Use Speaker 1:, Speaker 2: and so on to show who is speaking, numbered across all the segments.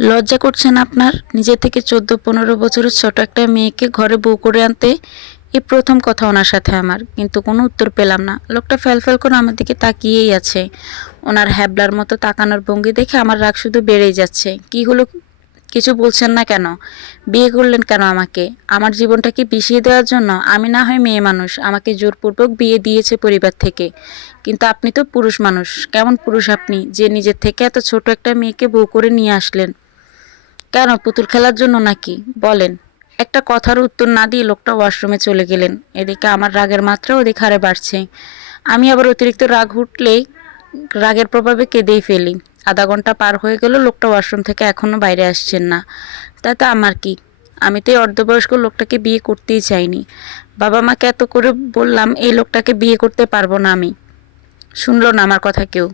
Speaker 1: লজ্জা করছেন আপনার? নিজে থেকে চোদ্দ, পনেরো বছরের ছোট একটা মেয়েকে ঘরে বউ করে আনতে এই প্রথম কথা ওনার সাথে আমার। কিন্তু কোনো উত্তর পেলাম না। লোকটা ফ্যালফ্যাল করে আমার দিকে তাকিয়েই আছে। ওনার হ্যাবলার মতো তাকানোর ভঙ্গি দেখে আমার রাগ শুধু বেড়েই যাচ্ছে। কি হলো? কিছু বলছেন না কেন? বিয়ে করলেন কেন আমাকে? আমার জীবনটা কি বিষিয়ে দেওয়ার জন্য আমি না হয় মেয়ে মানুষ। আমাকে জোরপূর্বক বিয়ে দিয়েছে পরিবার থেকে। কিন্তু আপনি তো পুরুষ মানুষ। কেমন পুরুষ আপনি যে নিজের থেকে এত ছোট একটা মেয়েকে বউ করে নিয়ে আসলেন? কেন পুতুল খেলার জন্য নাকি? বলেন। একটা কথার উত্তর না দিয়ে লোকটা ওয়াশরুমে চলে গেলেন। এদিকে আমার রাগের মাত্রা ওদিক হারে বাড়ছে। আমি আবার অতিরিক্ত রাগ উঠলেই রাগের প্রভাবে কেঁদেই ফেলি। আধা ঘণ্টা পার হয়ে গেল, লোকটা ওয়াশরুম থেকে এখনও বাইরে আসছেন না। তাতে আমার কি? আমি তো এই অর্ধবয়স্ক লোকটাকে বিয়ে করতেই চাইনি। বাবা মাকে এত করে বললাম, এই লোকটাকে বিয়ে করতে পারব না আমি। শুনলো না আমার কথা কেউ।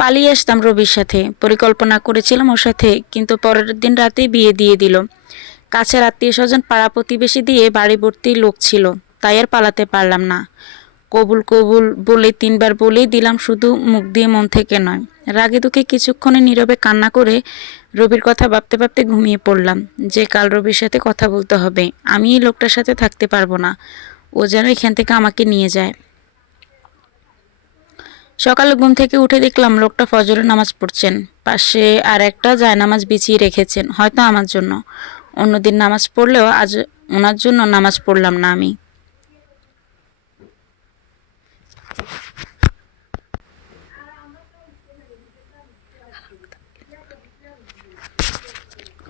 Speaker 1: পালিয়ে আসতাম রবির সাথে। পরিকল্পনা করেছিলাম ওর সাথে, কিন্তু পরের দিন রাতেই বিয়ে দিয়ে দিল। কাছের আত্মীয় স্বজন পাড়া প্রতিবেশী দিয়ে বাড়ি ভর্তি লোক ছিল, তাই আর পালাতে পারলাম না। কবুল কবুল বলে তিনবার বলেই দিলাম শুধু মুখ দিয়ে মন থেকে নয়। রাগে দুঃখে কিছুক্ষণে নীরবে কান্না করে রবির কথা ভাবতে ভাবতে ঘুমিয়ে পড়লাম। যে কাল রবির সাথে কথা বলতে হবে আমি এই লোকটার সাথে থাকতে পারব না। ও যেন এখান থেকে আমাকে নিয়ে যায়। সকালে ঘুম থেকে উঠে দেখলাম লোকটা ফজরের নামাজ পড়ছেন। পাশে আর একটা জায়নামাজ বিছিয়ে রেখেছেন, হয়তো আমার জন্য। অন্যদিন নামাজ পড়লেও আজ ওনার জন্য নামাজ পড়লাম না আমি।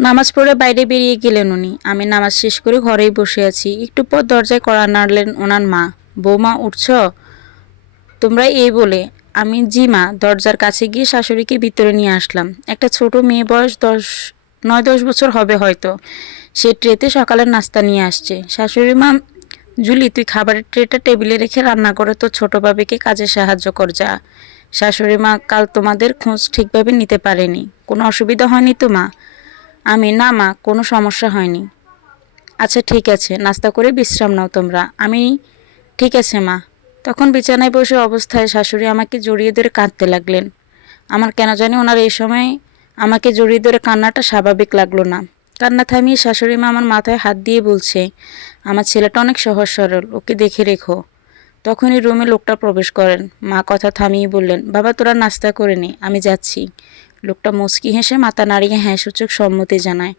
Speaker 1: নামাজ পড়ে বাইরে বেরিয়ে গেলেন উনি। আমি নামাজ শেষ করে ঘরেই বসে আছি। একটু পর দরজায় কড়া নাড়লেন ওনার মা। বৌমা, উঠছ? তোমরা এই বলে আমি জি মা দরজার কাছে গিয়ে শাশুড়িকে ভিতরে নিয়ে আসলাম। একটা ছোট মেয়ে বয়স দশ, নয় দশ বছর হবে হয়তো। সে ট্রেতে সকালের নাস্তা নিয়ে আসছে। শাশুড়ি মা, জুলি, তুই খাবারের ট্রেটা টেবিলে রেখে রান্না করে তোর ছোট বাবিকে কাজে সাহায্য কর, যা। শাশুড়ি মা, কাল তোমাদের খোঁজ ঠিকভাবে নিতে পারেনি। কোনো অসুবিধা হয়নি তো, মা? আমি, না, মা, কোনো সমস্যা হয়নি। আচ্ছা ঠিক আছে, নাস্তা করে বিশ্রাম নাও তোমরা। আমি, ঠিক আছে, মা। তখন বিছানায় বসে অবস্থায় শাশুড়ি আমাকে জড়িয়ে ধরে কাঁদতে লাগলেন। আমার কেন জানি ওনার এই সময় আমাকে জড়িয়ে ধরে কান্নাটা স্বাভাবিক লাগল না। কান্না থামিয়ে শাশুড়ি মা আমার মাথায় হাত দিয়ে বলছে, আমার ছেলেটা অনেক সহজ সরল, ওকে দেখে রেখো। তখনই রুমে লোকটা প্রবেশ করেন। মা কথা থামিয়ে বললেন, বাবা, তোরা নাস্তা করে নে, আমি যাচ্ছি। লোকটা মুচকি হেসে মাথা নাড়িয়ে হ্যাঁ সূচক সম্মতি জানায়।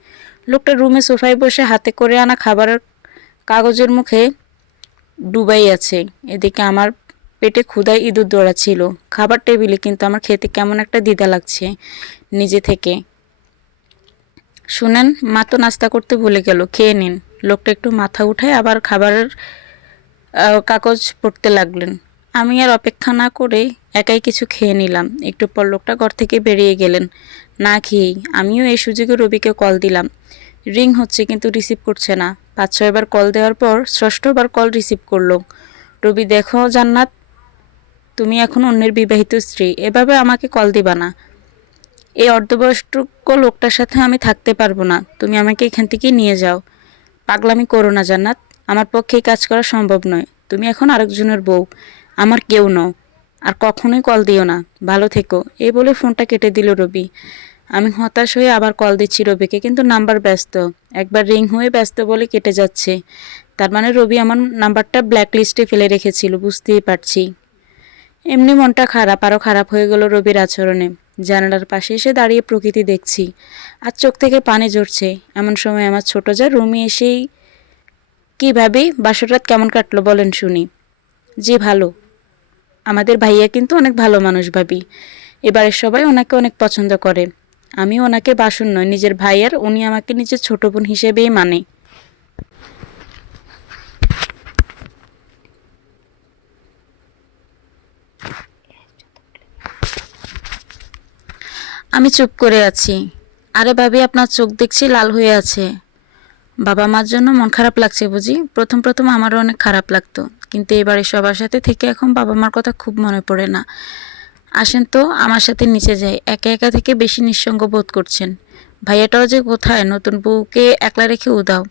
Speaker 1: লোকটা রুমে সোফায় বসে হাতে করে আনা খাবারের কাগজের মুখে ডুবাই আছে। এদিকে আমার পেটে ক্ষুধায় ইঁদুর দৌড়াচ্ছিল খাবার টেবিলে কিন্তু আমার খেতে কেমন একটা দ্বিধা লাগছে নিজে থেকে। শুনেন, মা তো নাস্তা করতে ভুলে গেল, খেয়ে নিন। লোকটা একটু মাথা উঠায় আবার খাবারের কাগজ পড়তে লাগলেন। আমি আর অপেক্ষা না করে একাই কিছু খেয়ে নিলাম। একটু পর লোকটা ঘর থেকে বেরিয়ে গেলেন। না খেয়েই, আমিও এই সুযোগে রবিকে কল দিলাম। রিং হচ্ছে কিন্তু রিসিভ করছে না। পাঁচ ছয়বার কল দেওয়ার পর ষষ্ঠবার কল রিসিভ করল। রবি, দেখো জান্নাত, তুমি এখন অন্যের বিবাহিত স্ত্রী, এভাবে আমাকে কল দিবা না। এই অর্ধবয়স্ক লোকটার সাথে আমি থাকতে পারব না, তুমি আমাকে এখান থেকে নিয়ে যাও। পাগলামি করো না জান্নাত, আমার পক্ষে কাজ করা সম্ভব নয়। তুমি এখন আরেকজনের বউ, আমার কেউ নও, আর কখনোই কল দিও না। ভালো থেকো। এই বলে ফোনটা কেটে দিল রবি। আমি হতাশ হয়ে আবার কল দিচ্ছি রবিকে, কিন্তু নাম্বার ব্যস্ত। একবার রিং হয়ে ব্যস্ত বলে কেটে যাচ্ছে। তার মানে রবি আমার নাম্বারটা ব্ল্যাক লিস্টে ফেলে রেখেছিল, বুঝতেই পারছি। এমনি মনটা খারাপ আরও খারাপ হয়ে গেল রবির আচরণে। জানালার পাশে এসে দাঁড়িয়ে প্রকৃতি দেখছি। আর চোখ থেকে পানি ঝরছে। এমন সময় আমার ছোট যা রুমে এসেই কীভাবে ভাবি বাসরাত কেমন কাটলো বলেন শুনি। জি ভালো। আমাদের ভাইয়া কিন্তু অনেক ভালো মানুষ ভাবি। এবারের সবাই ওনাকে অনেক পছন্দ করে। আমি ওনাকে বাসন নয় নিজের ভাইয়ার, উনি আমাকে নিজের ছোট বোন হিসেবেই মানে। আমি চুপ করে আছি। আরে ভাবি, আপনার চোখ দেখছি লাল হয়ে আছে। বাবা মার জন্য মন খারাপ লাগছে বুঝি? প্রথম প্রথম আমারও অনেক খারাপ লাগতো। কিন্তু এবারে সবার সাথে থেকে এখন বাবা মার কথা খুব মনে পড়ে না। আসেন তো আমার সাথে নিচে যাই। একা একা থেকে বেশি নিঃসঙ্গ বোধ করছেন। ভাইয়াটাও যে কোথায়? নতুন বউকে একলা রেখে উদাও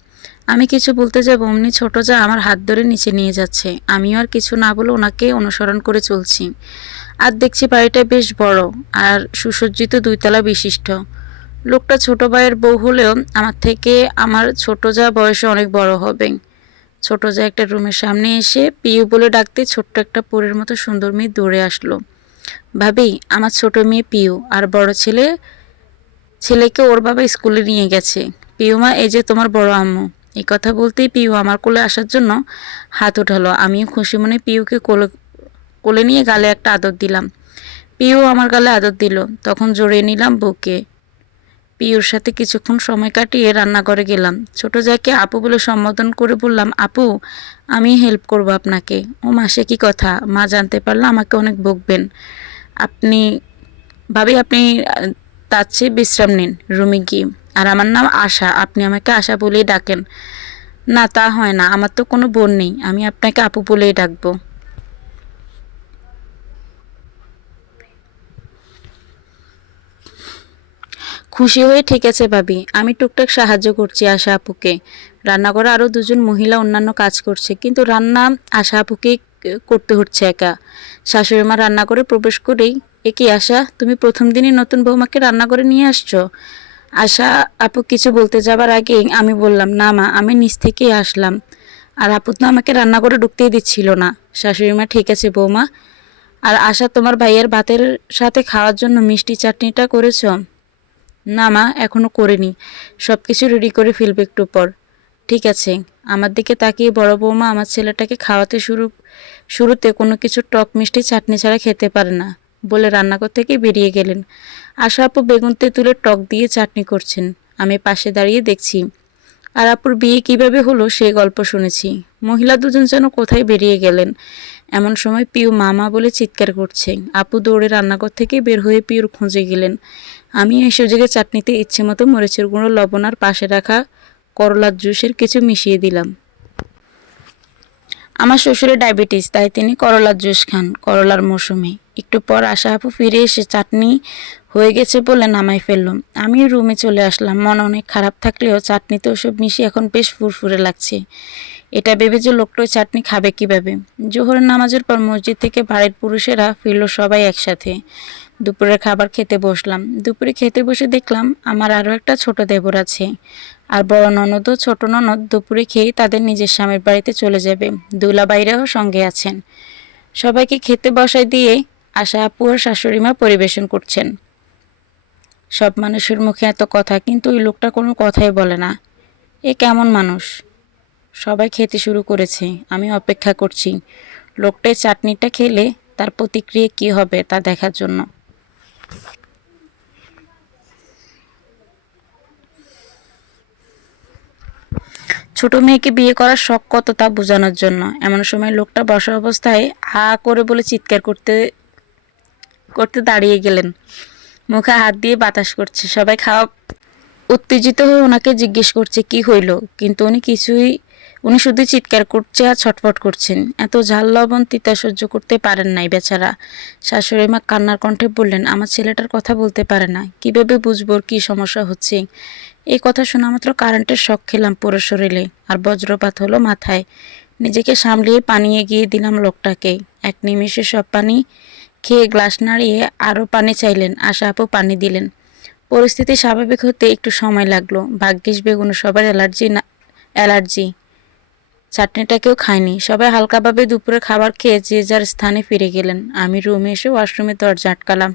Speaker 1: আমি কিছু বলতে যাব, অমনি ছোট যা আমার হাত ধরে নিচে নিয়ে যাচ্ছে। আমিও আর কিছু না বলে ওনাকে অনুসরণ করে চলছি। আর দেখছি বাড়িটা বেশ বড় আর সুসজ্জিত দুইতলা বিশিষ্ট। লোকটা ছোট ভাইয়ের বউ হলেও আমার থেকে আমার ছোট যা বয়সে অনেক বড় হবে। ছোট যা একটা রুমের সামনে এসে পিউ বলে ডাকতে ছোট্ট একটা পরের মতো সুন্দর মেয়ে দৌড়ে আসলো। ভাবি, আমার ছোট মেয়ে পিউ আর বড় ছেলে, ছেলেকে ওর বাবা স্কুলে নিয়ে গেছে। পিউমা এই যে তোমার বড় আম্মু। এই কথা বলতেই পিউ আমার কোলে আসার জন্য হাত উঠালো। আমিও খুশি মনে পিউকে কোলে কোলে নিয়ে গালে একটা আদর দিলাম। পিউ আমার গালে আদর দিল। তখন জড়িয়ে নিলাম বুকে পিউর সাথে কিছুক্ষণ সময় কাটিয়ে রান্নাঘরে গেলাম। ছোট যাকে আপু বলে সম্বোধন করে বললাম, আপু, আমি হেল্প করব আপনাকে। ও মাসে কি কথা? মা জানতে পারলে আমাকে অনেক বকবেন। আপনি, ভাবি আপনি, তার চেয়ে বিশ্রাম নিন, রুমে গিয়ে। আর আমার নাম আশা, আপনি আমাকে আশা বলেই ডাকেন। না, তা হয় না, আমার তো কোনো বোন নেই। আমি আপনাকে আপু বলেই ডাকবো। খুশি হয়ে, ঠিক আছে ভাবি, আমি টুকটাক সাহায্য করছি আশা আপুকে। রান্নাঘরে আরও দুজন মহিলা অন্যান্য কাজ করছে, কিন্তু রান্না আশা আপুকেই করতে হচ্ছে একা। শাশুড়ি মা রান্না করে প্রবেশ করেই, এ কি আশা, তুমি প্রথম দিনই নতুন বৌমাকে রান্না করে নিয়ে আসছো? আশা আপু কিছু বলতে যাবার আগে আমি বললাম, না মা, আমি নিচ থেকেই আসলাম। আর আপু তো আমাকে রান্না করে ঢুকতেই দিচ্ছিল না। শাশুড়ি মা, ঠিক আছে বৌমা, আর আশা, তোমার ভাইয়ের ভাতের সাথে খাওয়ার জন্য মিষ্টি চাটনিটা করেছ? না মা, এখনও করিনি। সব কিছু রেডি করে ফেলবে একটু পর। ঠিক আছে, আমার দিকে তাকিয়ে বড় বৌমা আমার ছেলেটাকে খাওয়াতে শুরু, শুরুতে কোনো কিছু টক মিষ্টি চাটনি ছাড়া খেতে পারে না, বলে রান্নাঘর থেকে বেরিয়ে গেলেন। আশা আপু বেগুন তেঁতুলের টক দিয়ে চাটনি করছেন। আমি পাশে দাঁড়িয়ে দেখছি। আর আপুর বিয়ে কীভাবে হলো সে গল্প শুনেছি। মহিলা দুজন যেন কোথায় বেরিয়ে গেলেন। এমন সময় পিউ মামা বলে চিৎকার করছে। আপু দৌড়ে রান্নাঘর থেকে বের হয়ে পিউর খুঁজে গেলেন। আমি এই সুযোগে চাটনিতে ইচ্ছে মতো মরিচের গুঁড়ো, লবণ আর পাশে রাখা করলার জুসের কিছু মিশিয়ে দিলাম। আমার শ্বশুরের ডায়াবেটিস, তাই তিনি করলার জুস খান, করলার মৌসুমে। একটু পর আশা আপু ফিরে এসে চাটনি হয়ে গেছে বলে নামাই ফেললাম আমি রুমে চলে আসলাম। মন অনেক খারাপ থাকলেও চাটনিতে ওসব মিশিয়ে এখন বেশ ফুরফুরে লাগছে। এটা ভেবে যে লোকটা চাটনি খাবে কীভাবে? জোহরের নামাজের পর মসজিদ থেকে বাড়ির পুরুষেরা ফিরল সবাই একসাথে। দুপুরের খাবার খেতে বসলাম। দুপুরে খেতে বসে দেখলাম আমার আরও একটা ছোট দেবর আছে। আর বড় ননদ ও ছোট ননদ দুপুরে খেয়ে তাদের নিজের স্বামীর বাড়িতে চলে যাবে। দুলা দুলাবাইরাও সঙ্গে আছেন। সবাইকে খেতে বসায় দিয়ে আশা আপু আর শাশুড়ি মা পরিবেশন করছেন। সব মানুষের মুখে এত কথা, কিন্তু ওই লোকটা কোনো কথাই বলে না। এ কেমন মানুষ? সবাই খেতে শুরু করেছে, আমি অপেক্ষা করছি। লোকটাই চাটনিটা খেলে তার প্রতিক্রিয়া কী হবে তা দেখার জন্য। ছোট মেয়েকে বিয়ে করার শখ কত তা বোঝানোর জন্য। এমন সময় লোকটা বসা অবস্থায় হা করে বলে চিৎকার করতে করতে দাঁড়িয়ে গেলেন। মুখে হাত দিয়ে বাতাস করছে। সবাই খাওয়া উত্তেজিত হয়ে ওনাকে জিজ্ঞেস করছে, কি হইল? কিন্তু উনি কিছুই উনি শুধু চিৎকার করছে আর ছটফট করছেন। এত ঝাল লবণ তিতা সহ্য করতে পারেন নাই বেচারা। শাশুড়ি মা কান্নার কণ্ঠে বললেন, আমার ছেলেটার কথা বলতে পারে না। কীভাবে বুঝব কি সমস্যা হচ্ছে? এই কথা শোনা মাত্র কারেন্টের শখ খেলাম পুরো শরীরে, আর বজ্রপাত হলো মাথায়। নিজেকে সামলিয়ে পানি এগিয়ে দিলাম লোকটাকে। এক নিমিষে সব পানি খেয়ে গ্লাস নাড়িয়ে আরও পানি চাইলেন, আশা আপু পানি দিলেন। পরিস্থিতি স্বাভাবিক হতে একটু সময় লাগল। ভাগ্যিস বেগুন সবার অ্যালার্জি না অ্যালার্জি। চাটনিটা কেউ খায়নি সবাই হালকাভাবে দুপুরে খাবার খেয়ে যে যার স্থানে ফিরে গেলেন। আমি রুমে এসে ওয়াশরুমে দরজা আটকালাম।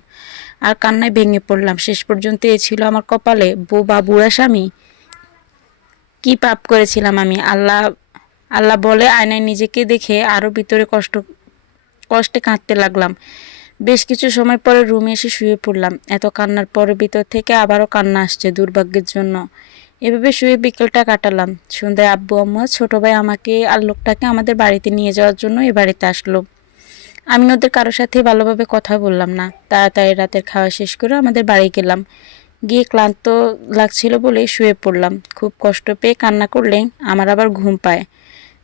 Speaker 1: আর কান্নায় ভেঙে পড়লাম। শেষ পর্যন্ত এ ছিল আমার কপালে, বউ বা বুড়া স্বামী? কি পাপ করেছিলাম আমি? আল্লাহ আল্লাহ বলে আয়নায় নিজেকে দেখে আরও ভিতরে কষ্ট, কষ্টে কাঁদতে লাগলাম। বেশ কিছু সময় পরে রুমে এসে শুয়ে পড়লাম। এত কান্নার পরে ভিতর থেকে আবারও কান্না আসছে দুর্ভাগ্যের জন্য। এভাবে শুয়ে বিকেলটা কাটালাম। সন্ধ্যায় আব্বু, আম্মু, ছোটো ভাই আমাকে আর লোকটাকে আমাদের বাড়িতে নিয়ে যাওয়ার জন্য এ বাড়িতে আসলো। আমি ওদের কারোর সাথে ভালোভাবে কথা বললাম না। তাড়াতাড়ি রাতের খাওয়া শেষ করে আমাদের বাড়ি গেলাম। গিয়ে ক্লান্ত লাগছিল বলে শুয়ে পড়লাম। খুব কষ্ট পেয়ে কান্না করলে আমার আবার ঘুম পায়।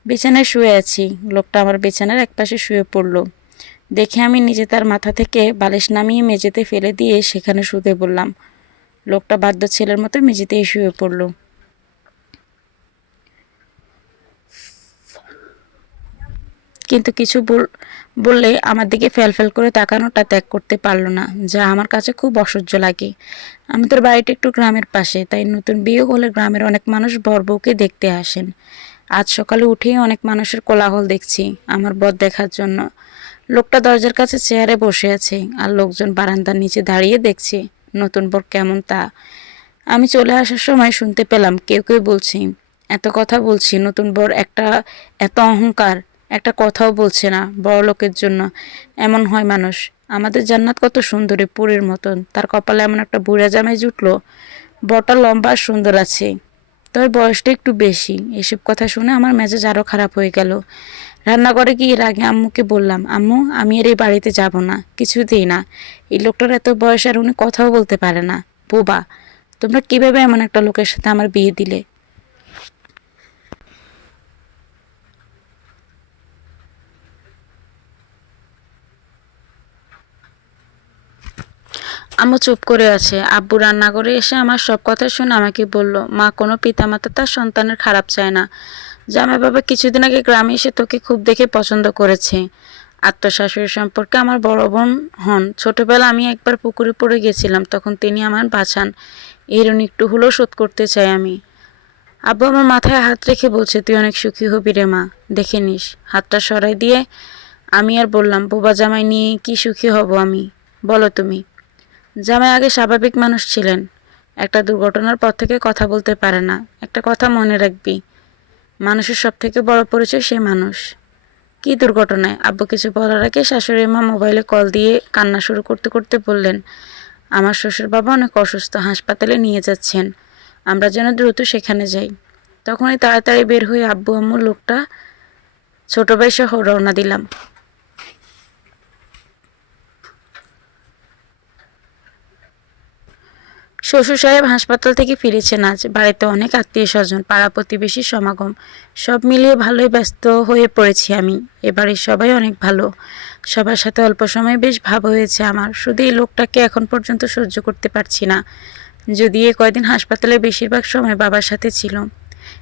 Speaker 1: বিছানায় শুয়ে আছি। লোকটা আমার বিছানার একপাশে শুয়ে পড়ল। দেখে আমি নিজে তার মাথা থেকে বালিশ নামিয়ে মেঝেতে ফেলে দিয়ে সেখানে শুতে বললাম লোকটা বাধ্য ছেলের মতো মেঝেতেই শুয়ে পড়ল। কিন্তু কিছু বল- বললে আমার দিকে ফেল করে তাকানোটা ত্যাগ করতে পারল না, যা আমার কাছে খুব অসহ্য লাগে। আমাদের বাড়িটা একটু গ্রামের পাশে, তাই নতুন বিয়ে হলে গ্রামের অনেক মানুষ বর বউকে দেখতে আসেন। আজ সকালে উঠেই অনেক মানুষের কোলাহল দেখছি, আমার বর দেখার জন্য। লোকটা দরজার কাছে চেয়ারে বসে আছে, আর লোকজন বারান্দার নিচে দাঁড়িয়ে দেখছে। নতুন বর কেমন তা? আমি চলে আসার সময় শুনতে পেলাম, কেউ কেউ বলছি, এত কথা বলছি, নতুন বর একটা, এত অহংকার, একটা কথাও বলছে না বড় লোকের জন্য। এমন হয় মানুষ। আমাদের জান্নাত কত সুন্দরী পুরীর মতন। তার কপালে এমন একটা বুড়া জামাই জুটলো। বটা লম্বা আর সুন্দর আছে। তবে বয়সটা একটু বেশি। এসব কথা শুনে আমার মেজাজ আরও খারাপ হয়ে গেল। রান্নাঘরে গিয়ে আগে আম্মুকে বললাম, আম্মু, আমি আর এই বাড়িতে যাব না কিছুতেই না। এই লোকটার এত বয়স আর উনি কথাও বলতে পারে না। বোবা, তোমরা কীভাবে এমন একটা লোকের সাথে আমার বিয়ে দিলে? আম্মু চুপ করে আছে। আব্বু রান্না করে এসে আমার সব কথা শুনে আমাকে বলল, মা, কোনো পিতামাতা তার সন্তানের খারাপ চায় না। জামাই বাবা কিছুদিন আগে গ্রামে এসে তোকে খুব দেখে পছন্দ করেছে। আত্মশাশুড়ি সম্পর্কে আমার বড় বোন হন। ছোটবেলা আমি একবার পুকুরে পড়ে গেছিলাম, তখন তিনি আমার বাঁচান। এর একটু হলেও শোধ করতে চাই আমি। আব্বু আমার মাথায় হাত রেখে বলছে, তুই অনেক সুখী হবি রে মা, দেখে নিস। হাতটা সরাই দিয়ে আমি আর বললাম, বোবা জামাই নিয়ে কি সুখী হব আমি? বলো তুমি। জামাই আগে স্বাভাবিক মানুষ ছিলেন। একটা দুর্ঘটনার পর থেকে কথা বলতে পারে না। একটা কথা মনে রাখবি। মানুষের সব থেকে বড় পরিচয় সে মানুষ। কি দুর্ঘটনায়? আব্বু কিছু বলার আগে শাশুড়ি মা মোবাইলে কল দিয়ে কান্না শুরু করতে করতে বললেন, আমার শ্বশুর বাবা অনেক অসুস্থ, হাসপাতালে নিয়ে যাচ্ছেন। আমরা যেন দ্রুত সেখানে যাই। তখনই তাড়াতাড়ি বের হয়ে আব্বু আম্মু লোকটা ছোট ভাই সহ রওনা দিলাম। শ্বশুর সাহেব হাসপাতাল থেকে ফিরেছেন আজ। বাড়িতে অনেক আত্মীয় স্বজন পাড়া প্রতিবেশীর সমাগম। সব মিলিয়ে ভালোই ব্যস্ত হয়ে পড়েছি আমি। এবারে সবাই অনেক ভালো। সবার সাথে অল্প সময় বেশ ভাব হয়েছে আমার। শুধু এই লোকটাকে এখন পর্যন্ত সহ্য করতে পারছি না। যদি এ কয়দিন হাসপাতালে বেশিরভাগ সময় বাবার সাথে ছিল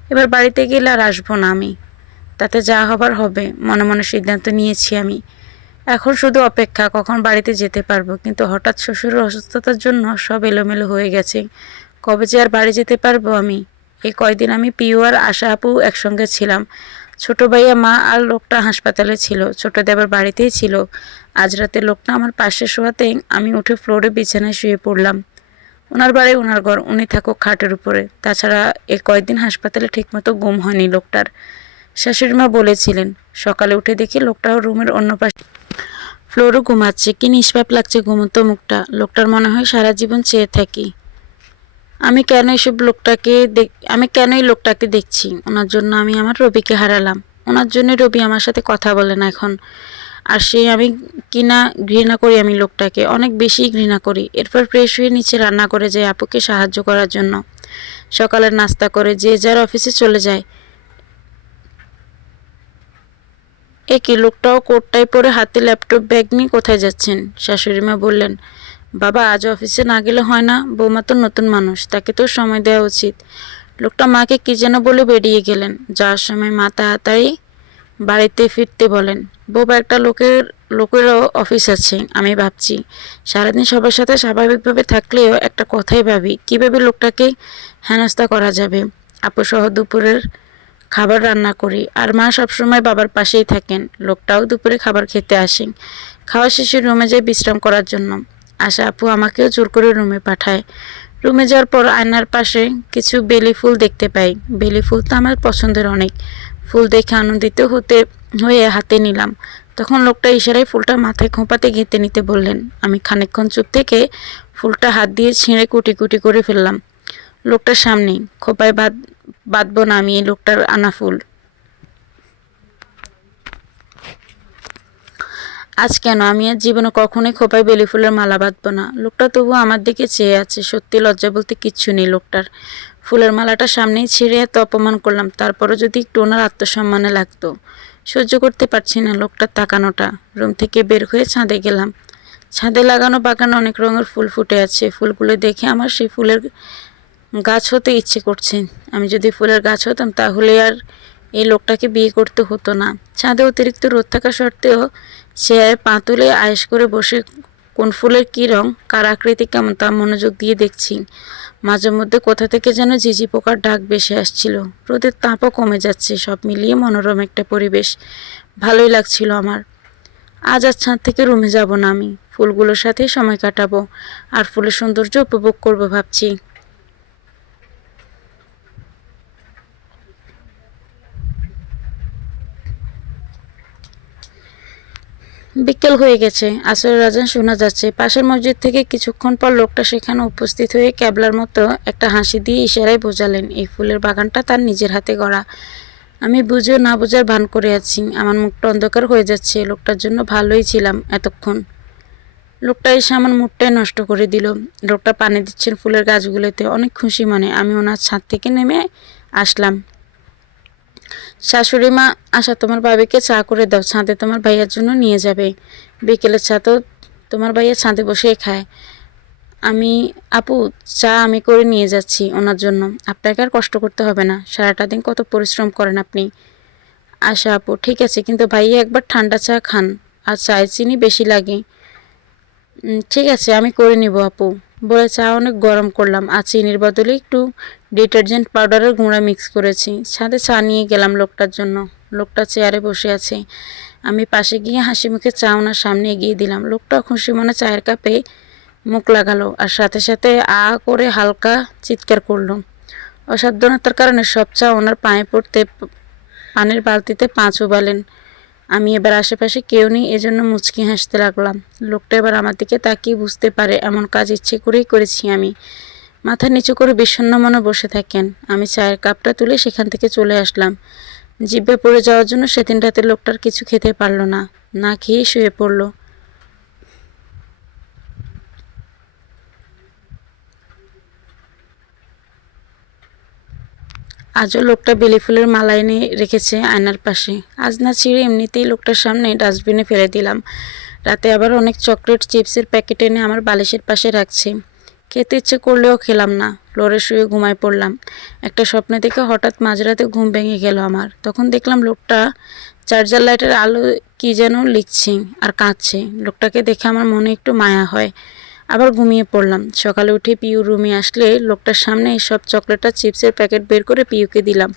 Speaker 1: এবার বাড়িতে গেলে আর আসব না আমি। তাতে যা হবার হবে, মনে মনে সিদ্ধান্ত নিয়েছি আমি। এখন শুধু অপেক্ষা, কখন বাড়িতে যেতে পারব। কিন্তু হঠাৎ শ্বশুরের অসুস্থতার জন্য সব এলোমেলো হয়ে গেছে। কবে যে আর বাড়ি যেতে পারব আমি? এই কয়দিন আমি পিউ আর আশা আপু একসঙ্গে ছিলাম। ছোট ভাইয়া, মা আর লোকটা হাসপাতালে ছিল। ছোট দেবার বাড়িতেই ছিল। আজ রাতে লোকটা আমার পাশে শোয়াতে আমি উঠে ফ্লোরে বিছানায় শুয়ে পড়লাম। ওনার বাড়ি, ওনার ঘর, উনি থাকুক খাটের উপরে। তাছাড়া এ কয়েকদিন হাসপাতালে ঠিকমতো ঘুম হয়নি লোকটার। শাশুড়ি মা বলেছিলেন, সকালে উঠে দেখি লোকটাও রুমের অন্য পাশে ফ্লোরও ঘুমাচ্ছে। কি নিষ্পাপ লাগছে ঘুমতো মুখটা। লোকটার মনে হয় সারা জীবন চেয়ে থাকি। আমি কেন এসব লোকটাকে আমি কেন এই লোকটাকে দেখছি? ওনার জন্য আমি আমার রবিকে হারালাম। ওনার জন্য রবি আমার সাথে কথা বলে না এখন। আর সেই আমি কিনা ঘৃণা করি আমি লোকটাকে। অনেক বেশি ঘৃণা করি। এরপর ফ্রেশ হয়ে নিচে রান্না করে যাই আপুকে সাহায্য করার জন্য। সকালের নাস্তা করে যে যার অফিসে চলে যায়। একই লোকটাও কোটটাই পরে হাতে ল্যাপটপ ব্যাগ নিয়ে কোথায় যাচ্ছেন? শাশুড়ি মা বললেন, বাবা, আজ অফিসে না গেলে হয় না, বৌমা তো নতুন মানুষ, তাকে তো সময় দেওয়া উচিত। লোকটা মাকে কি যেন বলে বেরিয়ে গেলেন। যাওয়ার সময় মা তাড়াতাড়ি বাড়িতে ফিরতে বলেন বৌবা একটা লোকের, লোকেরও অফিস আছে, আমি ভাবছি। সারাদিন সবার সাথে স্বাভাবিকভাবে থাকলেও একটা কথাই ভাবি, কীভাবে লোকটাকে হেনস্থা করা যাবে? আপু সহ দুপুরের খাবার রান্না করি। আর মা সবসময় বাবার পাশেই থাকেন। লোকটাও দুপুরে খাবার খেতে আসেন খাওয়া শেষে রুমে যায় বিশ্রাম করার জন্য। আশা আপু আমাকেও জোর করে রুমে পাঠায়। রুমে যাওয়ার পর আয়নার পাশে কিছু বেলি ফুল দেখতে পাই। বেলি ফুল তো আমার পছন্দের অনেক। ফুল দেখে আনন্দিত হতে, হয়ে হাতে নিলাম। তখন লোকটা ইশারায় ফুলটা মাথায় খোঁপাতে ঘেঁতে নিতে বললেন, আমি খানিকক্ষণ চুপ থেকে ফুলটা হাত দিয়ে ছিঁড়ে কুটি কুটি করে ফেললাম। লোকটার সামনে খোপায় বাদ বাঁধবো না আমি, এই লোকটার আনা ফুল। আজ কেন? আমি আর জীবনে কখনোই খোপায় বেলি ফুলের মালা বাঁধবো না। লোকটা তবু আমার দিকে চেয়ে আছে, সত্যি লজ্জা বলতে কিচ্ছু নেই লোকটার। ফুলের মালাটা সামনেই ছিঁড়ে এত অপমান করলাম, তারপরও যদি একটু ওনার আত্মসম্মানে লাগতো। সহ্য করতে পারছি না লোকটার তাকানোটা। রুম থেকে বের হয়ে ছাদে গেলাম। ছাদে লাগানো বাগানে অনেক রঙের ফুল ফুটে আছে। ফুলগুলো দেখে আমার সেই ফুলের গাছ হতে ইচ্ছে করছে। আমি যদি ফুলের গাছ হতাম, তাহলে আর এই লোকটাকে বিয়ে করতে হতো না। ছাদে অতিরিক্ত রোদ থাকা সত্ত্বেও সে পা তুলে আয়েস করে বসে কোন ফুলের কী রং, কার আকৃতি কেমন তা মনোযোগ দিয়ে দেখছি। মাঝে মধ্যে কোথা থেকে যেন ঝিঝি পোকার ডাক বেশি আসছিল। রোদের তাপও কমে যাচ্ছে, সব মিলিয়ে মনোরম একটা পরিবেশ। ভালোই লাগছিল আমার। আজ আর ছাদ থেকে রুমে যাব না আমি। ফুলগুলোর সাথে সময় কাটাবো, আর ফুলের সৌন্দর্য উপভোগ করব ভাবছি। বিকেল হয়ে গেছে। আসরের রাজান শোনা যাচ্ছে। পাশের মসজিদ থেকে কিছুক্ষণ পর লোকটা সেখানে উপস্থিত হয়ে ক্যাবলার মতো একটা হাসি দিয়ে ইশারায় বোঝালেন, এই ফুলের বাগানটা তার নিজের হাতে গড়া। আমি বুঝেও না বোঝার ভান করে আছি। আমার মুখটা অন্ধকার হয়ে যাচ্ছে। লোকটার জন্য ভালোই ছিলাম এতক্ষণ। লোকটা এসে আমার মুখটাই নষ্ট করে দিল। লোকটা পানি দিচ্ছেন ফুলের গাছগুলোতে। অনেক খুশি মনে। আমি ওনার ছাদ থেকে নেমে আসলাম। শাশুড়ি মা, আশা তোমার বাবিকে চা করে দাও, ছাদে তোমার ভাইয়ার জন্য নিয়ে যাবে। বিকেলের চা তো তোমার ভাইয়া ছাদে বসেই খায়। আমি, আপু, চা আমি করে নিয়ে যাচ্ছি ওনার জন্য। আপনাকে আর কষ্ট করতে হবে না, সারাটা দিন কত পরিশ্রম করেন আপনি। আশা আপু, ঠিক আছে, কিন্তু ভাইয়া একবার ঠান্ডা চা খান, আর চায় চিনি বেশি লাগে। ঠিক আছে, আমি করে নিব আপু। বলে চা অনেক গরম করলাম। আর চিনির বদলে একটু ডিটারজেন্ট পাউডারের গুঁড়া মিক্স করেছি। সাথে চা নিয়ে গেলাম লোকটার জন্য। লোকটা চেয়ারে বসে আছে। আমি পাশে গিয়ে হাসি মুখে চা ওনার সামনে এগিয়ে দিলাম। লোকটা খুশি মনে চায়ের কাপে মুখ লাগালো আর সাথে সাথে আ করে হালকা চিৎকার করল। অসাবধানতার কারণে সব চা ওনার পায়ে পড়তে পানির বালতিতে পা চুবালেন আমি এবার আশেপাশে কেউ নেই, এজন্য মুচকি হাসতে লাগলাম। লোকটা এবার আমার দিকে তাকিয়ে বুঝতে পারে, এমন কাজ ইচ্ছে করেই করেছি আমি। মাথা নিচু করে বিষণ্ণ মনে বসে থাকেন। আমি চায়ের কাপটা তুলে সেখান থেকে চলে আসলাম। জিভে পড়ে যাওয়ার জন্য সেদিন রাতে লোকটার কিছু খেতে পারল না। না খেয়েই শুয়ে পড়ল। আজও লোকটা বেলি ফুলের মালা এনে রেখেছে আয়নার পাশে। আজ না ছিঁড়ে এমনিতেই লোকটার সামনে ডাস্টবিনে ফেলে দিলাম। রাতে আবার অনেক চকলেট চিপসের প্যাকেট এনে আমার বালিশের পাশে রাখছি। খেতে ইচ্ছে করলেও খেলাম না ফ্লোরে শুয়ে ঘুমায় পড়লাম। একটা স্বপ্নে দেখে হঠাৎ মাঝরাতে ঘুম ভেঙে গেল আমার। তখন দেখলাম লোকটা চার্জার লাইটের আলো কি যেন লিখছে আর কাঁদছে। লোকটাকে দেখে আমার মনে একটু মায়া হয়। আবার ঘুমিয়ে পড়লাম। সকালে উঠে পিউ রুমে আসলে লোকটার সামনে সব চকলেট আর চিপসের প্যাকেট বের করে পিউকে দিলাম।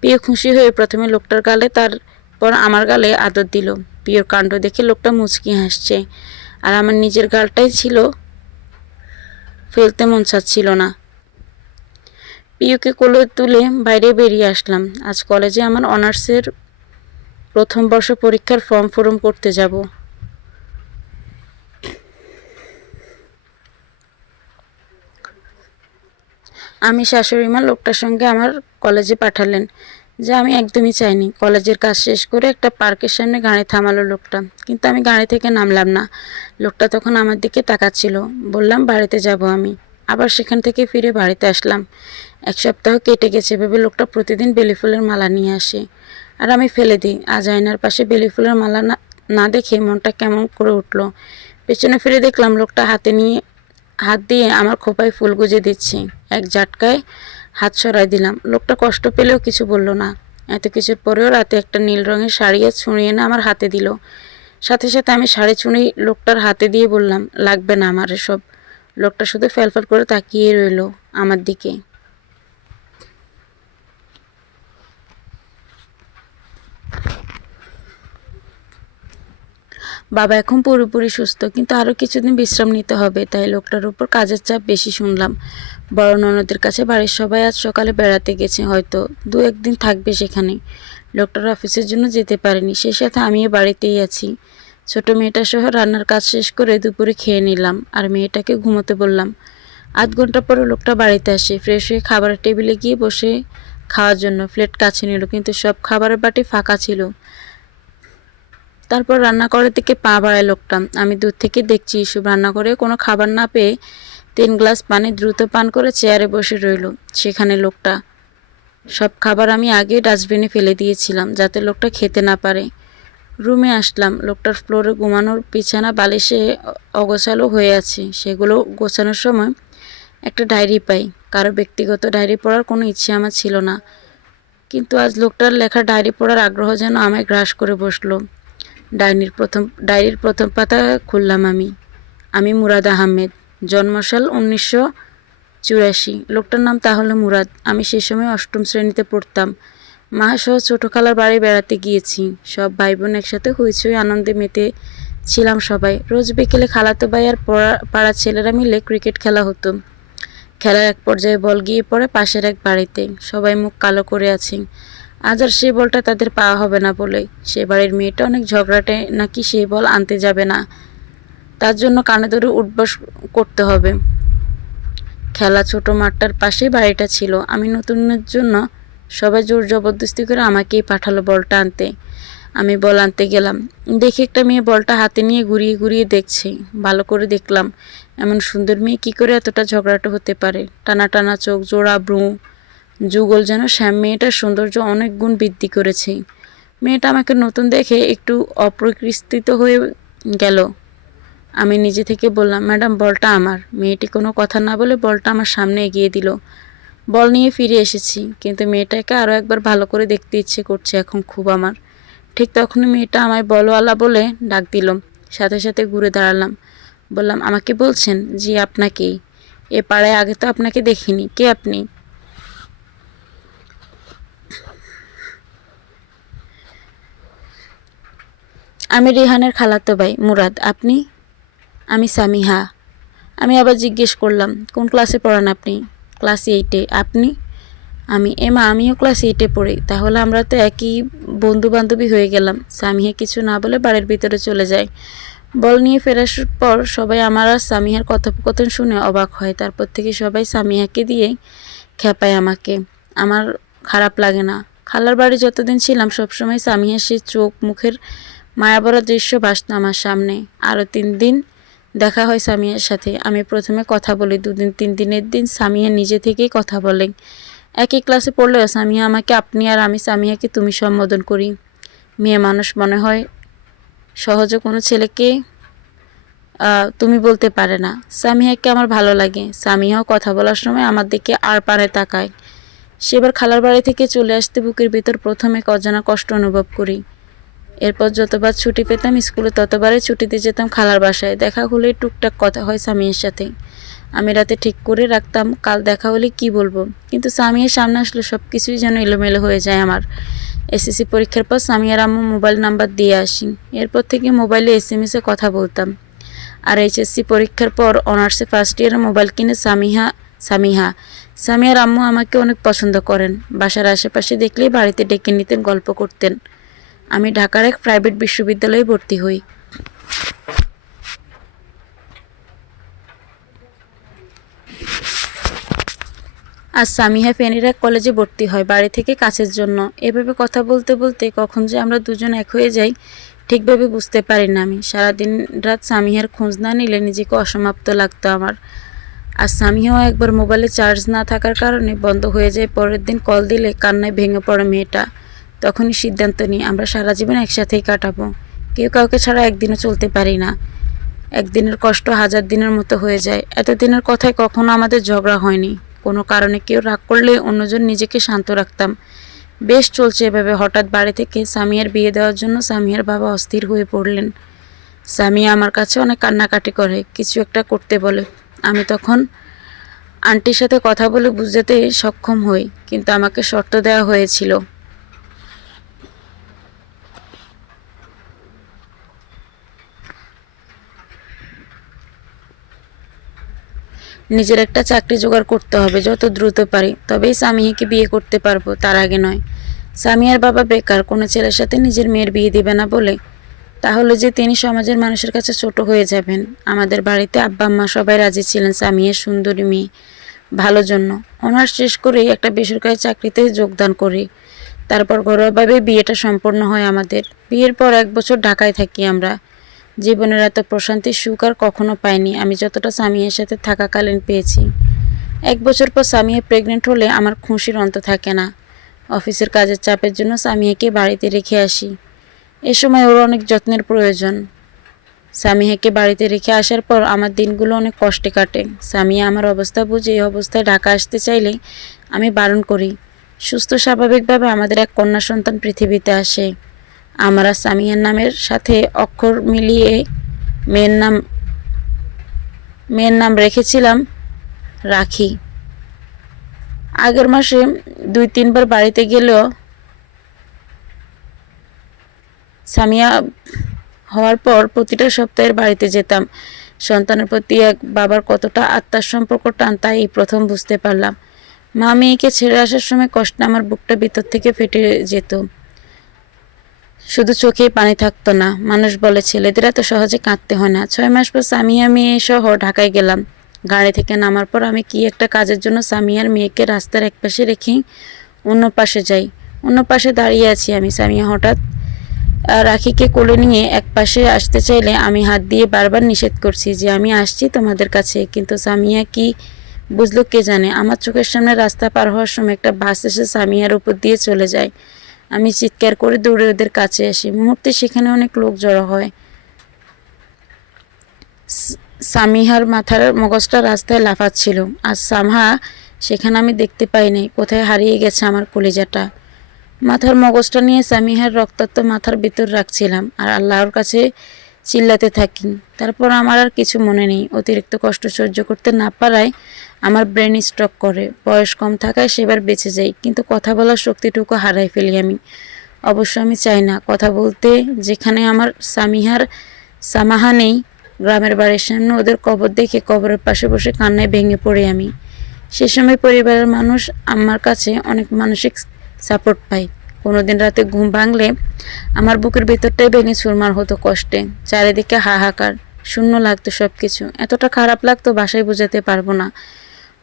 Speaker 1: পিউ খুশি হয়ে প্রথমে লোকটার গালে, তারপর আমার গালে আদর দিল। পিউর কাণ্ড দেখে লোকটা মুচকি হাসছে। আর আমার নিজের গালটাই ছিল, ফেলতে মন চাচ্ছিল না। পিউকে কোলে তুলে বাইরে বেরিয়ে আসলাম। আজ কলেজে আমার অনার্সের প্রথম বর্ষ পরীক্ষার ফর্ম পূরণ করতে যাব। আমি শাশুড়ি মা লোকটার সঙ্গে আমার কলেজে পাঠালেন, যা আমি একদমই চাইনি। কলেজের কাজ শেষ করে একটা পার্কের সামনে গাড়ি থামালো লোকটা। কিন্তু আমি গাড়ি থেকে নামলাম না। লোকটা তখন আমার দিকে তাকাচ্ছিল। বললাম, বাড়িতে যাব আমি। আবার সেখান থেকে ফিরে বাড়িতে আসলাম। এক সপ্তাহ কেটে গেছে ভেবে লোকটা প্রতিদিন বেলি ফুলের মালা নিয়ে আসে। আর আমি ফেলে দিই। আজ আয়নার পাশে বেলি ফুলের মালা না না দেখে মনটা কেমন করে উঠল। পেছনে ফিরে দেখলাম লোকটা হাতে নিয়ে হাত দিয়ে আমার খোপায় ফুল গুজে দিচ্ছি। এক ঝাটকায় হাত সরাই দিলাম। লোকটা কষ্ট পেলেও কিছু বলল না। এত কিছুর পরেও রাতে একটা নীল রঙের শাড়ি আর ছুঁড়ি এনে আমার হাতে দিল। সাথে সাথে আমি শাড়ি ছুঁড়ি লোকটার হাতে দিয়ে বললাম, লাগবে না আমার এসব। লোকটা শুধু ফ্যালফ্যাল করে তাকিয়ে রইল আমার দিকে। বাবা এখন পুরোপুরি সুস্থ, কিন্তু আরও কিছুদিন বিশ্রাম নিতে হবে, তাই লোকটার উপর কাজের চাপ বেশি শুনলাম। বড় ননদের কাছে বাড়ির সবাই আজ সকালে বেড়াতে গেছে, হয়তো দু একদিন থাকবে সেখানে। লোকটার অফিসের জন্য যেতে পারেনি, সেই সাথে আমিও বাড়িতেই আছি। ছোট মেয়েটা সহ রান্নার কাজ শেষ করে দুপুরে খেয়ে নিলাম, আর মেয়েটাকে ঘুমোতে বললাম, আধ ঘণ্টা পরে লোকটা বাড়িতে আসে, ফ্রেশ হয়ে খাবারের টেবিলে গিয়ে বসে খাওয়ার জন্য, প্লেট কাছে নিল, কিন্তু সব খাবারের বাটি ফাঁকা ছিল। তারপর রান্না করার দিকে পা বাড়ায় লোকটা। আমি দূর থেকে দেখছি ইসব রান্না করে কোনো খাবার না পেয়ে তিন গ্লাস পানি দ্রুত পান করে চেয়ারে বসে রইল সেখানে লোকটা। সব খাবার আমি আগে ডাস্টবিনে ফেলে দিয়েছিলাম যাতে লোকটা খেতে না পারে। রুমে আসলাম, লোকটার ফ্লোরে ঘুমানোর বিছানা, বালিশে অগোছালো হয়ে আছে। সেগুলো গোছানোর সময় একটা ডায়েরি পাই। কারও ব্যক্তিগত ডায়েরি পড়ার কোনো ইচ্ছে আমার ছিল না। কিন্তু আজ লোকটার লেখা ডায়েরি পড়ার আগ্রহ যেন আমায় গ্রাস করে বসল। ডায়েরির প্রথম ডায়েরির প্রথম পাতা খুললাম আমি। আমি মুরাদ আহমেদ, জন্মসাল উনিশশো চুরাশি। লোকটার নাম তাহলে মুরাদ। আমি সে সময় অষ্টম শ্রেণীতে পড়তাম। মা সহ ছোটো খালার বাড়ি বেড়াতে গিয়েছি। সব ভাই বোন একসাথে হইচই আনন্দে মেতে ছিলাম সবাই। রোজ বিকেলে খালাতো ভাই আর পড়া- পাড়ার ছেলেরা মিলে ক্রিকেট খেলা হতো। খেলার এক পর্যায়ে বল গিয়ে পড়ে পাশের এক বাড়িতে। সবাই মুখ কালো করে আছে আজ আর সেই বলটা তাদের পাওয়া হবে না বলে সে বাড়ির মেয়েটা অনেক ঝগড়াটে নাকি সেই বল আনতে যাবে না। তার জন্য কানে ধরে উঠবাস করতে হবে। খেলা ছোট মাঠটার পাশেই বাড়িটা ছিল। আমি নতুনের জন্য সবাই জোর জবরদস্তি করে আমাকেই পাঠালো বলটা আনতে। আমি বল আনতে গেলাম। দেখি একটা মেয়ে বলটা হাতে নিয়ে ঘুরিয়ে ঘুরিয়ে দেখছে। ভালো করে দেখলাম। এমন সুন্দর মেয়ে কী করে এতটা ঝগড়াটা হতে পারে? টানা টানা চোখ জোড়া ব্রু যুগল যেন শ্যাম মেয়েটার সৌন্দর্য অনেক গুণ বৃদ্ধি করেছে। মেয়েটা আমাকে নতুন দেখে একটু অপ্রকৃষ্টিত হয়ে গেল। আমি নিজে থেকে বললাম, ম্যাডাম, বলটা আমার। মেয়েটি কোনো কথা না বলে বলটা আমার সামনে এগিয়ে দিল। বল নিয়ে ফিরে এসেছি, কিন্তু মেয়েটাকে আরও একবার ভালো করে দেখতে ইচ্ছে করছে এখন খুব আমার। ঠিক তখনই মেয়েটা আমায় বলওয়ালা বলে ডাক দিল। সাথে সাথে ঘুরে দাঁড়ালাম। বললাম, আমাকে বলছেন জি আপনাকেই। এ পাড়ায় আগে তো আপনাকে দেখিনি। কে আপনি? আমি রেহানের খালাতো ভাই, মুরাদ। আপনি? আমি সামিহা। আমি আবার জিজ্ঞেস করলাম, কোন ক্লাসে পড়ান আপনি? ক্লাস এইটে আপনি? আমি এমা আমিও ক্লাস এইটে পড়ি। তাহলে আমরা তো একই বন্ধু বান্ধবী হয়ে গেলাম। সামিহা কিছু না বলে বাড়ির ভিতরে চলে যায়। বল নিয়ে ফেরার পর সবাই আমার আর সামিহার কথোপকথন শুনে অবাক হয়। তারপর থেকে সবাই সামিহাকে দিয়ে খেপায় আমাকে। আমার খারাপ লাগে না। খালার বাড়ি যতদিন ছিলাম, সবসময় সামিহার সে চোখ মুখের মায়াবরা দৃশ্য ভাসত আমার সামনে। আরও তিন দিন দেখা হয় সামিয়ার সাথে। আমি প্রথমে কথা বলি, দুদিন, তিন দিনের দিন সামিয়া নিজে থেকেই কথা বলে। একই ক্লাসে পড়লেও সামিয়া আমাকে, আপনি আর আমি সামিয়াকে তুমি সম্বোধন করি। মেয়ে মানুষ মনে হয় সহজে কোনো ছেলেকে তুমি বলতে পারে না। সামিয়াকে আমার ভালো লাগে। সামিয়াও কথা বলার সময় আমার দিকে আর পারে তাকায়। সেবার খালার বাড়ি থেকে চলে আসতে বুকের ভিতর প্রথমে অজানা কষ্ট অনুভব করি। এরপর যতবার ছুটি পেতাম স্কুলে ততবারই ছুটিতে যেতাম খালার বাসায়। দেখা হলেই টুকটাক কথা হয় সামিয়ের সাথে। আমি রাতে ঠিক করে রাখতাম, কাল দেখা হলে কি বলব? কিন্তু সামিয়ের সামনে আসলে সব কিছুই যেন এলোমেলো হয়ে যায় আমার। এসএসসি পরীক্ষার পর সামিয়ার আম্মু মোবাইল নাম্বার দিয়ে আসি। এরপর থেকে মোবাইলে এস এম এসে কথা বলতাম। আর এইচএসসি পরীক্ষার পর অনার্সে ফার্স্ট ইয়ারে মোবাইল কিনে সামিহা সামিহা সামিয়ার আম্মু আমাকে অনেক পছন্দ করেন। বাসার আশেপাশে দেখলেই বাড়িতে ডেকে নিতেন, গল্প করতেন। আমি ঢাকার এক প্রাইভেট বিশ্ববিদ্যালয়ে ভর্তি হই। আর সামিহা ফেনীর এক কলেজে ভর্তি হয় বাড়ি থেকে কাছের জন্য। এভাবে কথা বলতে বলতে কখন যে আমরা দুজন এক হয়ে যাই, ঠিকভাবে বুঝতে পারি না আমি। সারাদিন রাত সামিহার খোঁজ না নিলে নিজেকে অসমাপ্ত লাগতো আমার। আর সামিহাও একবার মোবাইলে চার্জ না থাকার কারণে বন্ধ হয়ে যায়। পরের দিন কল দিলে কান্নায় ভেঙে পড়ে মেয়েটা। তখনই সিদ্ধান্ত নিই, আমরা সারা জীবন একসাথেই কাটাবো। কেউ কাউকে ছাড়া একদিনও চলতে পারি না। একদিনের কষ্ট হাজার দিনের মতো হয়ে যায়। এতদিনের কথায় কখনো আমাদের ঝগড়া হয়নি। কোনো কারণে কেউ রাগ করলে অন্যজন নিজেকে শান্ত রাখতাম। বেশ চলছে এভাবে। হঠাৎ বাড়ি থেকে সামিয়ার বিয়ে দেওয়ার জন্য সামিয়ার বাবা অস্থির হয়ে পড়লেন। সামিয়া আমার কাছে অনেক কান্নাকাটি করে, কিছু একটা করতে বলে। আমি তখন আন্টির সাথে কথা বলে বুঝাতে সক্ষম হই, কিন্তু আমাকে শর্ত দেওয়া হয়েছিল। নিজের একটা চাকরি জোগাড় করতে হবে, যত দ্রুত পারি। তবেই সামিয়াকে বিয়ে করতে পারব, তার আগে নয়। সামিয়ার বাবা বেকার, কোনো ছেলের সাথে নিজের মেয়ের বিয়ে দিবে না বলে। তাহলে যে তিনি সমাজের মানুষের কাছে ছোট হয়ে যাবেন। আমাদের বাড়িতে আব্বা আম্মা সবাই রাজি ছিলেন সামিয়ার সুন্দরী মেয়ে ভালো জন্য। অনার্স শেষ করেই একটা বেসরকারি চাকরিতে যোগদান করি। তারপর ঘরোয়াভাবে বিয়েটা সম্পন্ন হয় আমাদের। বিয়ের পর এক বছর ঢাকায় থাকি আমরা। জীবনের এত প্রশান্তি সুখ আর কখনো পাইনি। আমি যতটা সামিয়ার সাথে থাকাকালীন পেয়েছি। এক বছর পর সামিয়া প্রেগনেন্ট হলে আমার খুশির অন্ত থাকে না। অফিসের কাজের চাপের জন্য সামিয়াকে বাড়িতে রেখে আসি। এ সময় ওর অনেক যত্নের প্রয়োজন। সামিয়াকে বাড়িতে রেখে আসার পর আমার দিনগুলো অনেক কষ্টে কাটে। সামিয়া আমার অবস্থা বুঝে এই অবস্থায় ঢাকা আসতে চাইলে আমি বারণ করি। সুস্থ স্বাভাবিকভাবে আমাদের এক কন্যা সন্তান পৃথিবীতে আসে। আমরা সামিয়ার নামের সাথে অক্ষর মিলিয়ে মেয়ের নাম মেয়ের নাম রেখেছিলাম রাখি। আগের মাসে দুই তিনবার বাড়িতে গেলেও সামিয়া হওয়ার পর প্রতিটা সপ্তাহের বাড়িতে যেতাম। সন্তানের প্রতি এক বাবার কতটা আত্মার সম্পর্ক টান তাই এই প্রথম বুঝতে পারলাম। মা মেয়েকে ছেড়ে আসার সময় কষ্ট আমার বুকটা ভিতর থেকে ফেটে যেত। শুধু চোখেই পানি থাকতো না। মানুষ বলে, ছেলেদের এত সহজে কাঁদতে হয় না। ছয় মাস পর সামিয়া মেয়ে সহ ঢাকায় গেলাম। গাড়ি থেকে নামার পর আমি কি একটা কাজের জন্য সামিয়ার মেয়েকে রাস্তার একপাশে রেখে অন্য পাশে যাই? অন্য পাশে দাঁড়িয়ে আছি আমি। সামিয়া হঠাৎ রাখিকে কোলে নিয়ে এক পাশে আসতে চাইলে আমি হাত দিয়ে বারবার নিষেধ করছি যে, আমি আসছি তোমাদের কাছে। কিন্তু সামিয়া কি বুঝলো কে জানে? আমার চোখের সামনে রাস্তা পার হওয়ার সময় একটা বাস এসে সামিয়ার উপর দিয়ে চলে যায়। আমি চিৎকার করে দৌড়ে ওদের কাছে আসি। মুহূর্তে সেখানে অনেক লোক জড়ো হয়। সামিহার মাথার মগজটা রাস্তায় লাফাচ্ছিল। আর সামহা, সেখানে আমি দেখতে পাইনি। কোথায় হারিয়ে গেছে আমার কলিজাটা? মাথার মগজটা নিয়ে সামিহার রক্তাক্ত মাথার ভিতর রাখছিলাম। আর আল্লাহর কাছে চিল্লাতে থাকি। তারপর আমার আর কিছু মনে নেই। অতিরিক্ত কষ্ট সহ্য করতে না পারায় আমার ব্রেন স্ট্রক করে। বয়স কম থাকায় সেবার বেঁচে যাই। কিন্তু কথা বলার শক্তিটুকু হারাই ফেলি আমি। অবশ্য আমি চাই না। কথা বলতে যেখানে আমার সামিহার সামাহা নেই, গ্রামের বাড়ির সামনে ওদের কবর দেখে কবরের পাশে বসে কান্নায় ভেঙে পড়ি আমি। সে সময় পরিবারের মানুষ আমার কাছে অনেক মানসিক সাপোর্ট পাই কোনোদিন রাতে ঘুম ভাঙলে আমার বুকের ভেতরটাই ভেঙে চুরমার হতো কষ্টে। চারিদিকে হাহাকার, শূন্য লাগতো সব কিছু এতটা খারাপ লাগতো বাসায় বোঝাতে পারব না।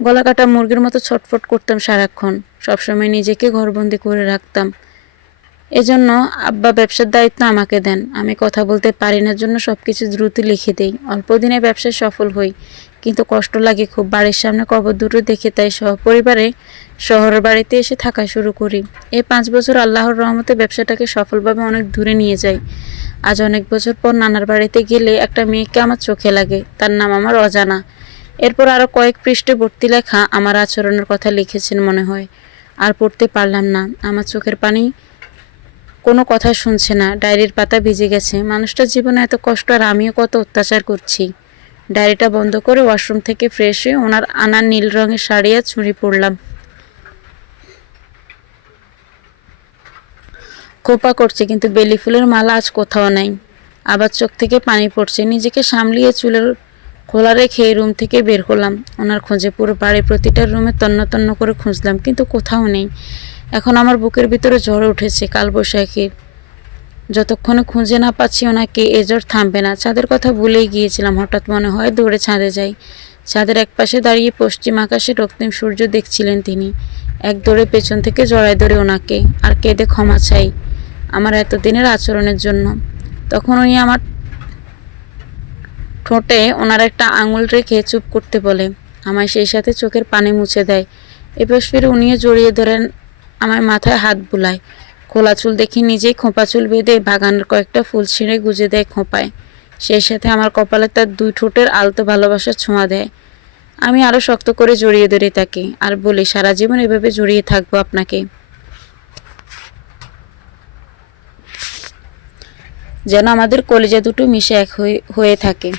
Speaker 1: গলা কাটা মুরগির মতো ছটফট করতাম সারাক্ষণ। সবসময় নিজেকে ঘরবন্দি করে রাখতাম। এজন্য আব্বা ব্যবসার দায়িত্ব আমাকে দেন। আমি কথা বলতে পারি না জন্য সব কিছু দ্রুত লিখে দিই। অল্প দিনে ব্যবসায় সফল হই। কিন্তু কষ্ট লাগে খুব। বাড়ির সামনে কবর দুটো দেখে তাই সহপরিবারে শহরের বাড়িতে এসে থাকা শুরু করি। এই পাঁচ বছর আল্লাহর রহমতে ব্যবসাটাকে সফলভাবে অনেক দূরে নিয়ে যাই। আজ অনেক বছর পর নানার বাড়িতে গেলে একটা মেয়েকে আমার চোখে লাগে। তার নাম আমার অজানা। এরপর আরও কয়েক পৃষ্ঠে ভর্তি লেখা আমার আচরণের কথা লিখেছেন মনে হয়। আর পড়তে পারলাম না। আমার চোখের পানি কোনো কথা শুনছে না। ডায়েরির পাতা ভিজে গেছে। মানুষটার জীবনে এত কষ্ট আর আমিও কত অত্যাচার করছি। ডায়েরিটা বন্ধ করে ওয়াশরুম থেকে ফ্রেশ হয়ে ওনার আনার নীল রঙের শাড়ি আর চুড়ি পরলাম। খোপা করছে, কিন্তু বেলি ফুলের মালা আজ কোথাও নাই। আবার চোখ থেকে পানি পড়ছে। নিজেকে সামলিয়ে চুলের খোলা রেখে রুম থেকে বের হলাম। ওনার খোঁজে পুরো বাড়ি প্রতিটা রুমে তন্ন তন্ন করে খুঁজলাম, কিন্তু কোথাও নেই। এখন আমার বুকের ভিতরে জ্বর উঠেছে কালবৈশাখীর। যতক্ষণে খুঁজে না পাচ্ছি ওনাকে, এ জ্বর থামবে না। চাঁদের কথা ভুলেই গিয়েছিলাম, হঠাৎ মনে হয় দৌড়ে ছাদে যাই। ছাদের এক পাশে দাঁড়িয়ে পশ্চিম আকাশে রক্তিম সূর্য দেখছিলেন তিনি। এক দৌড়ে পেছন থেকে জড়ায় ধরে ওনাকে, আর কেঁদে ক্ষমা চাই আমার এতদিনের আচরণের জন্য। তখন উনি আমার ঠোঁটে ওনার একটা আঙুল রেখে চুপ করতে বলে, আমায় সেই সাথে চোখের পানি মুছে দেয়। এবার ফিরে উনিও জড়িয়ে ধরেন আমার মাথায় হাত বুলায়। খোলা চুল দেখে নিজেই খোঁপা চুল বেঁধে বাগানের কয়েকটা ফুল ছিঁড়ে গুজে দেয় খোঁপায়। সেই সাথে আমার কপালে তার দুই ঠোঁটের আলতো ভালোবাসার ছোঁয়া দেয়। আমি আরও শক্ত করে জড়িয়ে ধরে তাকে আর বলি, সারা জীবন এভাবে জড়িয়ে থাকব আপনাকে। যেন আমাদের কলেজা দুটো মিশে এক হয়ে হয়ে থাকে।